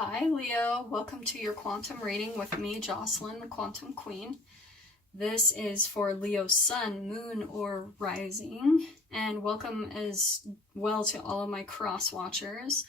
Hi Leo, welcome to your quantum reading with me, Jocelyn, the Quantum Queen. This is for Leo's sun, moon, or rising, and welcome as well to all of my cross watchers.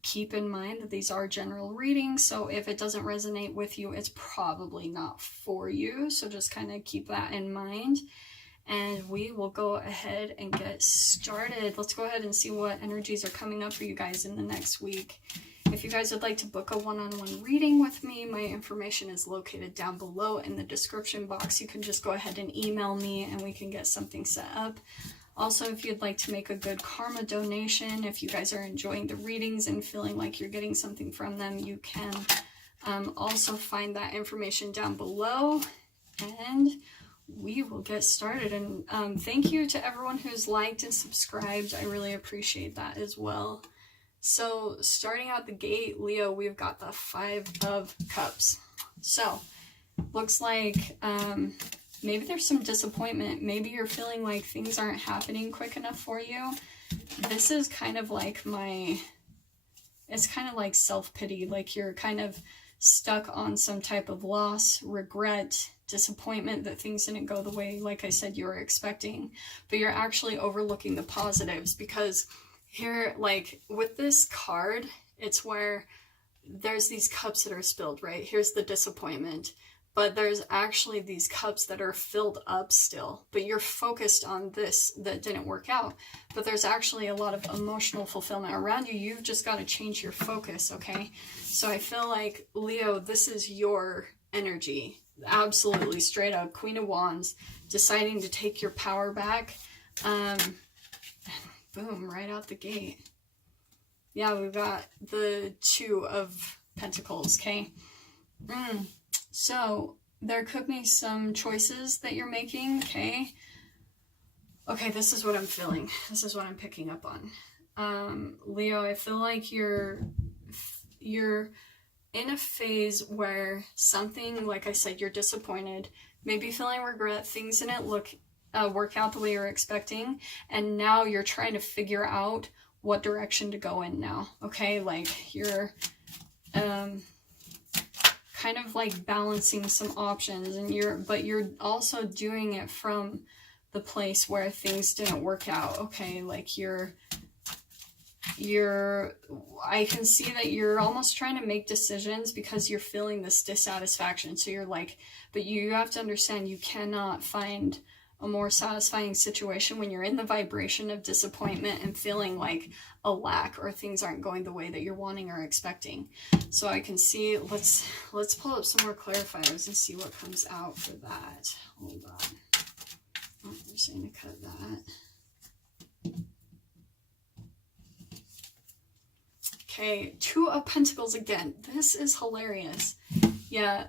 Keep in mind that these are general readings, so if it doesn't resonate with you, it's probably not for you, so just kind of keep that in mind. And we will go ahead and get started. Let's go ahead and see what energies are coming up for you guys in the next week. If you guys would like to book a one-on-one reading with me, my information is located down below in the description box. You can just go ahead and email me and we can get something set up. Also, if you'd like to make a good karma donation, if you guys are enjoying the readings and feeling like you're getting something from them, you can also find that information down below. And we will get started. And thank you to everyone who's liked and subscribed. I really appreciate that as well. So starting out the gate, Leo, we've got the 5 of Cups. So looks like maybe there's some disappointment. Maybe you're feeling like things aren't happening quick enough for you. This is kind of like it's kind of like self-pity, like you're kind of stuck on some type of loss, regret, disappointment that things didn't go the way, like I said, you were expecting. But you're actually overlooking the positives, because here, like with this card, it's where there's these cups that are spilled, right? Here's the disappointment, but there's actually these cups that are filled up still, but you're focused on this that didn't work out. But there's actually a lot of emotional fulfillment around you. You've just got to change your focus, okay? So I feel like, Leo, this is your energy. Absolutely, straight up, Queen of Wands, deciding to take your power back. Boom, right out the gate. Yeah, we've got the 2 of Pentacles, okay? So there could be some choices that you're making, okay? Okay, this is what I'm feeling. This is what I'm picking up on. Leo, I feel like you're in a phase where something, like I said, you're disappointed, maybe feeling regret, things didn't work out the way you're expecting, and now you're trying to figure out what direction to go in now, okay? Like you're kind of like balancing some options, and but you're also doing it from the place where things didn't work out, okay? Like I can see that you're almost trying to make decisions because you're feeling this dissatisfaction. So you're like, but you have to understand, you cannot find a more satisfying situation when you're in the vibration of disappointment and feeling like a lack or things aren't going the way that you're wanting or expecting. So I can see, let's pull up some more clarifiers and see what comes out for that. Hold on. I'm just going to cut that. Okay, 2 of Pentacles again. This is hilarious. Yeah,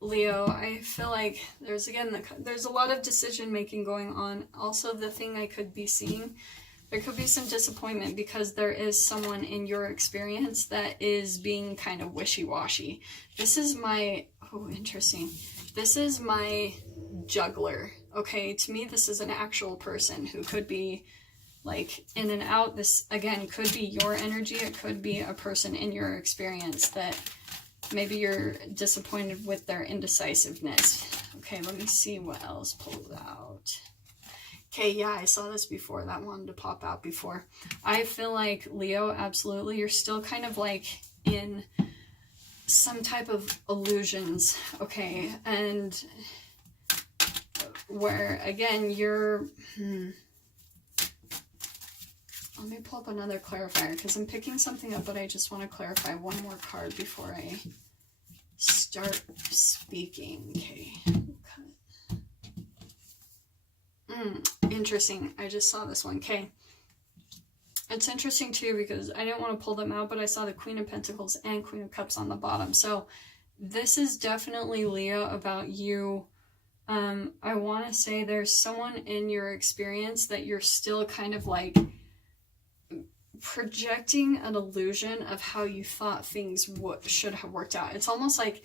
Leo, I feel like there's a lot of decision making going on. Also, the thing I could be seeing, there could be some disappointment because there is someone in your experience that is being kind of wishy-washy. This is my, oh, interesting. This is my juggler. Okay, to me, this is an actual person who could be like in and out. This, again, could be your energy. It could be a person in your experience that maybe you're disappointed with their indecisiveness. Okay, let me see what else pulled out. Okay, yeah, I saw this before. That wanted to pop out before. I feel like, Leo, absolutely, you're still kind of like in some type of illusions, okay? And where, again, you're... Let me pull up another clarifier because I'm picking something up, but I just want to clarify one more card before I start speaking. Okay. Interesting. I just saw this one. Okay. It's interesting too because I didn't want to pull them out, but I saw the Queen of Pentacles and Queen of Cups on the bottom. So this is definitely, Leo, about you. I want to say there's someone in your experience that you're still kind of like projecting an illusion of how you thought things should have worked out. It's almost like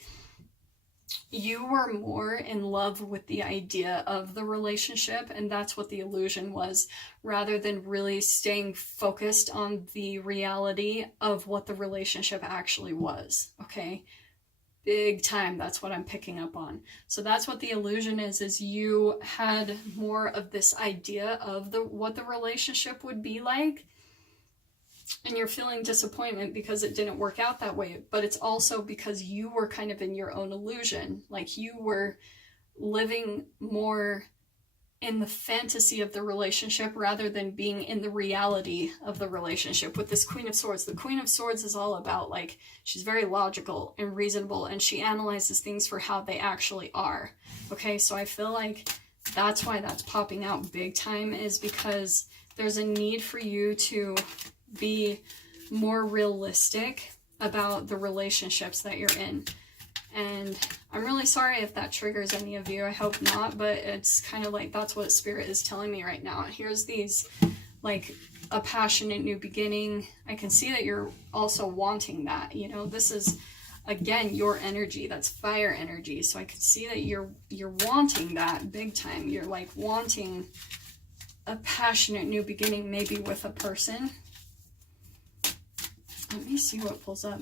you were more in love with the idea of the relationship, and that's what the illusion was, rather than really staying focused on the reality of what the relationship actually was, okay? Big time, that's what I'm picking up on. So that's what the illusion is you had more of this idea of what the relationship would be like, and you're feeling disappointment because it didn't work out that way. But it's also because you were kind of in your own illusion. Like you were living more in the fantasy of the relationship rather than being in the reality of the relationship. With this Queen of Swords, the Queen of Swords is all about, like, she's very logical and reasonable, and she analyzes things for how they actually are. Okay, so I feel like that's why that's popping out big time, is because there's a need for you to be more realistic about the relationships that you're in. And I'm really sorry if that triggers any of you. I hope not, but it's kind of like that's what Spirit is telling me right now. Here's these, like, a passionate new beginning. I can see that you're also wanting that. You know, this is, again, your energy. That's fire energy. So I can see that you're wanting that big time. You're, like, wanting a passionate new beginning, maybe with a person. Let me see what pulls up.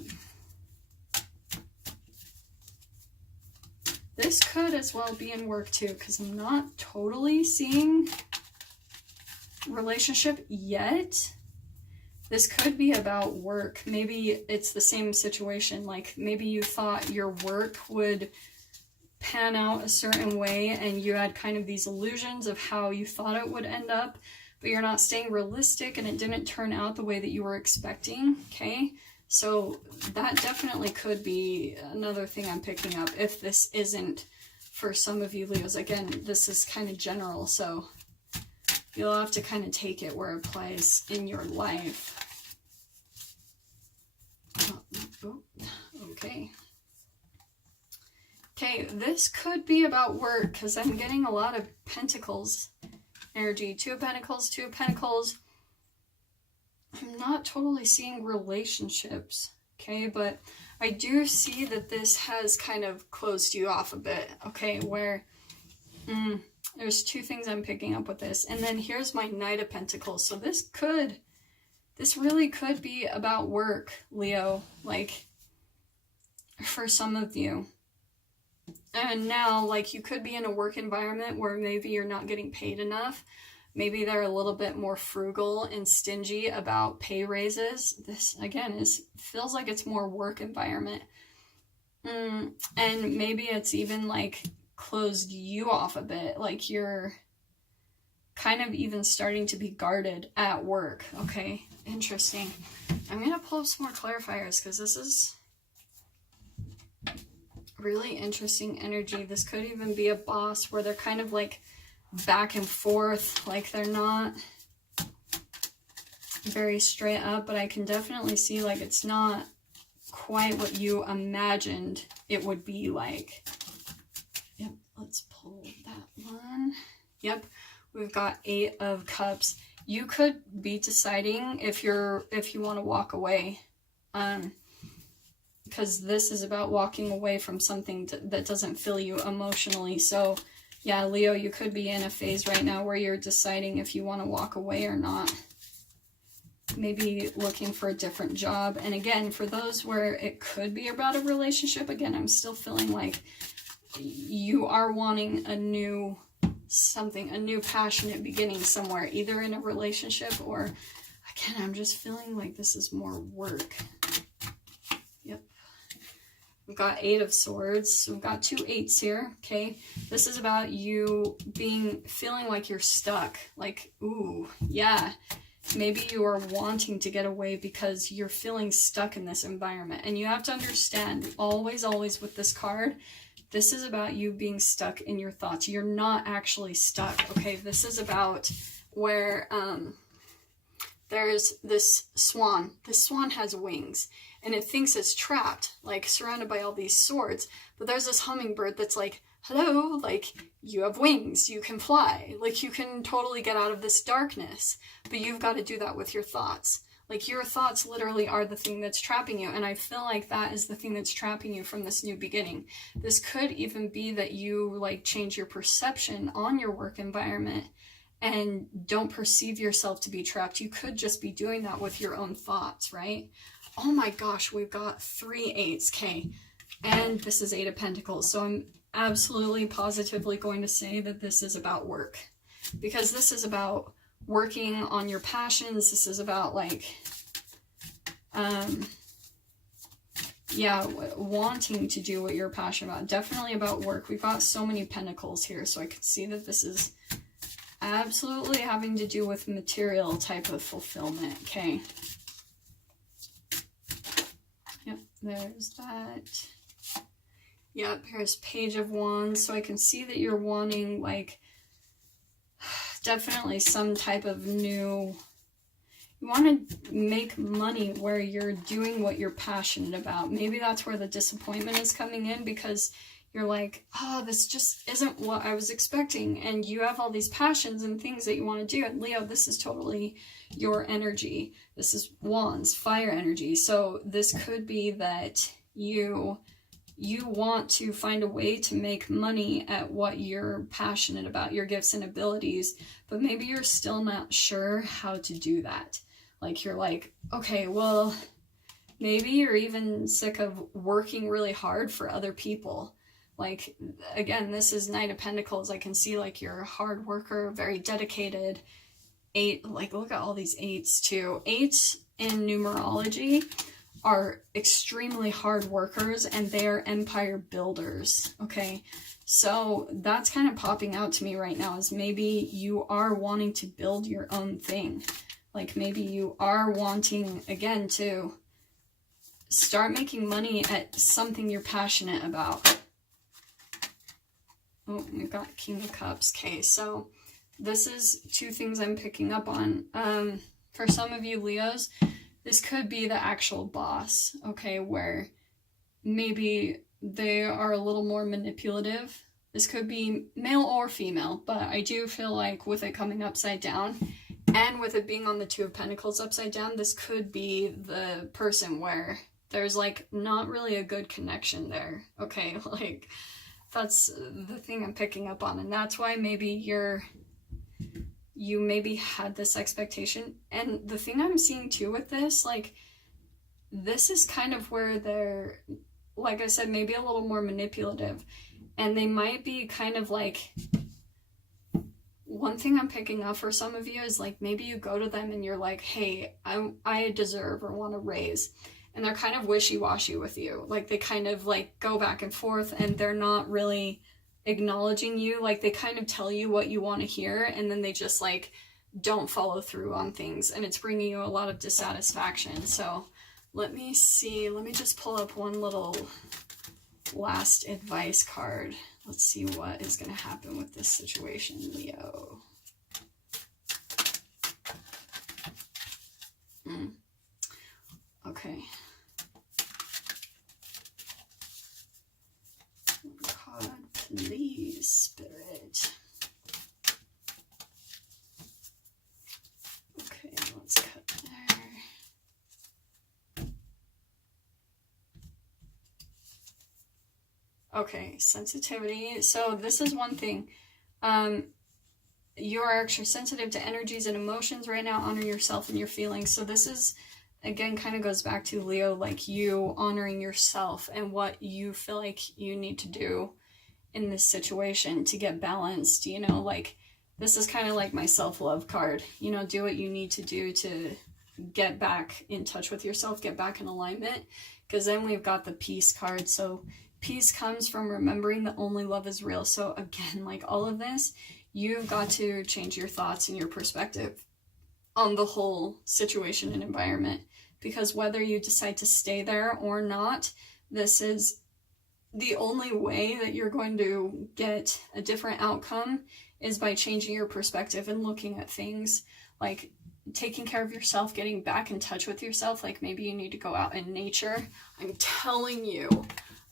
This could as well be in work too, because I'm not totally seeing relationship yet. This could be about work. Maybe it's the same situation. Like maybe you thought your work would pan out a certain way and you had kind of these illusions of how you thought it would end up, but you're not staying realistic and it didn't turn out the way that you were expecting, okay? So that definitely could be another thing I'm picking up if this isn't for some of you Leos. Again, this is kind of general, so you'll have to kind of take it where it applies in your life. Okay. Okay, this could be about work because I'm getting a lot of Pentacles energy. Two of Pentacles, Two of Pentacles. I'm not totally seeing relationships, okay? But I do see that this has kind of closed you off a bit, okay? Where there's two things I'm picking up with this. And then here's my Knight of Pentacles. So this really could be about work, Leo, like for some of you. And now, like, you could be in a work environment where maybe you're not getting paid enough. Maybe they're a little bit more frugal and stingy about pay raises. This, again, feels like it's more work environment. And maybe it's even, like, closed you off a bit. Like, you're kind of even starting to be guarded at work. Okay, interesting. I'm going to pull up some more clarifiers because this is really interesting energy. This could even be a boss where they're kind of like back and forth, like they're not very straight up, but I can definitely see like it's not quite what you imagined it would be like. Yep, let's pull that one. Yep, we've got Eight of Cups. You could be deciding if you want to walk away, because this is about walking away from something that doesn't fill you emotionally. So yeah, Leo, you could be in a phase right now where you're deciding if you want to walk away or not. Maybe looking for a different job. And again, for those where it could be about a relationship, again, I'm still feeling like you are wanting a new passionate beginning somewhere, either in a relationship or, again, I'm just feeling like this is more work. Yep. We've got Eight of Swords. So we've got two eights here, okay? This is about you feeling like you're stuck. Like, ooh, yeah. Maybe you are wanting to get away because you're feeling stuck in this environment. And you have to understand, always, always with this card, this is about you being stuck in your thoughts. You're not actually stuck, okay? This is about where there's this swan. This swan has wings. And it thinks it's trapped, like surrounded by all these swords. But there's this hummingbird that's like, hello, like, you have wings, you can fly. Like, you can totally get out of this darkness. But you've got to do that with your thoughts. Like, your thoughts literally are the thing that's trapping you. And I feel like that is the thing that's trapping you from this new beginning. This could even be that you like change your perception on your work environment and don't perceive yourself to be trapped. You could just be doing that with your own thoughts, right? Oh my gosh, we've got 3 8s, okay? And this is 8 of Pentacles. So I'm absolutely positively going to say that this is about work, because this is about working on your passions. This is about like, yeah, wanting to do what you're passionate about. Definitely about work. We've got so many pentacles here, so I can see that this is absolutely having to do with material type of fulfillment. Okay. Yep, there's that. Yep, here's Page of Wands. So I can see that you're wanting like definitely some type of new, you want to make money where you're doing what you're passionate about. Maybe that's where the disappointment is coming in, because you're like, oh, this just isn't what I was expecting. And you have all these passions and things that you want to do. And Leo, this is totally your energy. This is Wands, fire energy. So this could be that you want to find a way to make money at what you're passionate about, your gifts and abilities, but maybe you're still not sure how to do that. Like, you're like, okay, well, maybe you're even sick of working really hard for other people. Like, again, this is Knight of Pentacles. I can see like you're a hard worker, very dedicated. 8, like, look at all these 8s too. 8s in numerology are extremely hard workers, and they are empire builders. Okay, so that's kind of popping out to me right now, is maybe you are wanting to build your own thing. Like, maybe you are wanting, again, to start making money at something you're passionate about. Oh, we've got King of Cups. Okay, so this is 2 things I'm picking up on. For some of you Leos, this could be the actual boss, okay, where maybe they are a little more manipulative. This could be male or female, but I do feel like with it coming upside down and with it being on the 2 of Pentacles upside down, this could be the person where there's like not really a good connection there, okay? Like, that's the thing I'm picking up on, and that's why maybe you maybe had this expectation. And the thing I'm seeing too with this, like, this is kind of where they're, like I said, maybe a little more manipulative, and they might be kind of like, one thing I'm picking up for some of you is like, maybe you go to them and you're like, hey, I deserve or want to raise, and they're kind of wishy-washy with you. Like, they kind of like go back and forth, and they're not really acknowledging you. Like, they kind of tell you what you want to hear, and then they just like don't follow through on things, and it's bringing you a lot of dissatisfaction. So let me see, let me just pull up one little last advice card. Let's see what is going to happen with this situation, Leo. Okay. God, please, Spirit. Okay, let's cut there. Okay, sensitivity. So this is one thing. You are extra sensitive to energies and emotions right now. Honor yourself and your feelings. So this is, again, kind of goes back to Leo, like you honoring yourself and what you feel like you need to do in this situation to get balanced. You know, like, this is kind of like my self-love card. You know, do what you need to do to get back in touch with yourself, get back in alignment. Because then we've got the peace card. So peace comes from remembering that only love is real. So again, like all of this, you've got to change your thoughts and your perspective on the whole situation and environment. Because whether you decide to stay there or not, this is the only way that you're going to get a different outcome is by changing your perspective and looking at things like taking care of yourself, getting back in touch with yourself. Like maybe you need to go out in nature. I'm telling you,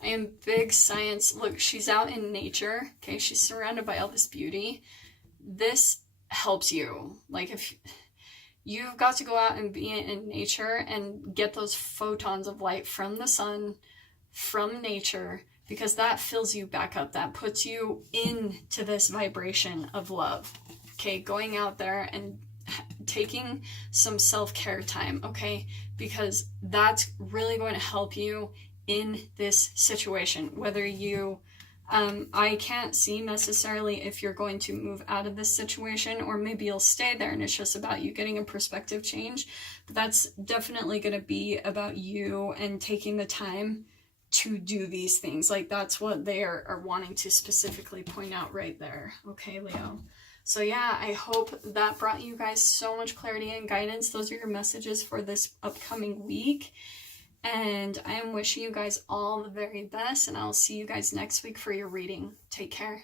I am big science. Look, she's out in nature. Okay, she's surrounded by all this beauty. This helps you. Like if you've got to go out and be in nature and get those photons of light from the sun, from nature, because that fills you back up. That puts you into this vibration of love. Okay, going out there and taking some self-care time, okay? Because that's really going to help you in this situation. Whether you, I can't see necessarily if you're going to move out of this situation, or maybe you'll stay there and it's just about you getting a perspective change. But that's definitely going to be about you and taking the time to do these things. Like, that's what they are wanting to specifically point out right there. Okay, Leo. So yeah, I hope that brought you guys so much clarity and guidance. Those are your messages for this upcoming week. And I am wishing you guys all the very best, and I'll see you guys next week for your reading. Take care.